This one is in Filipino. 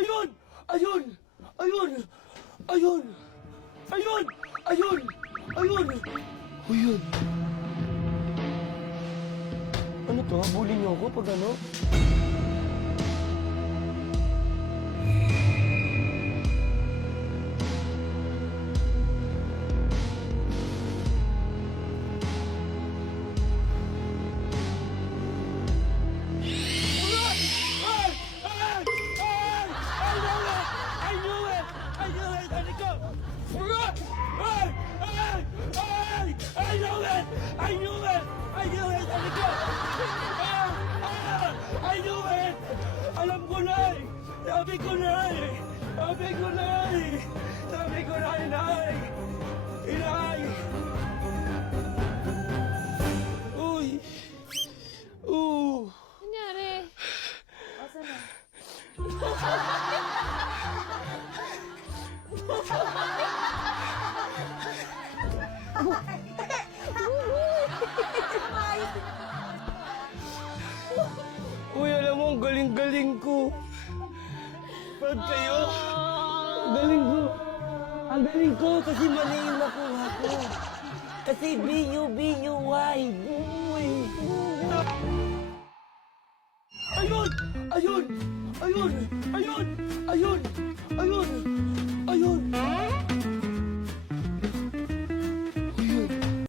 Ayun! Ayun! Ayun! Ayun! Ayun! Ayun! Ayun! Ayun! Ano to? Bully niyo ako pag ano? Alam ko na eh! Sabi ko na eh! Sabi ko na eh! Sabi ko na, inay! Inay! Uy! Nangyari? Asan na? Uy, alam mo, ang galing-galing ko. Proud kayo? Ang galing ko. Ang galing ko kasi mali yung nakuha ko. Kasi B-U-B-U-Y. Buy. Ayun! Ayun! Ayun! Ayun! Ayun! Ayun! Ayun!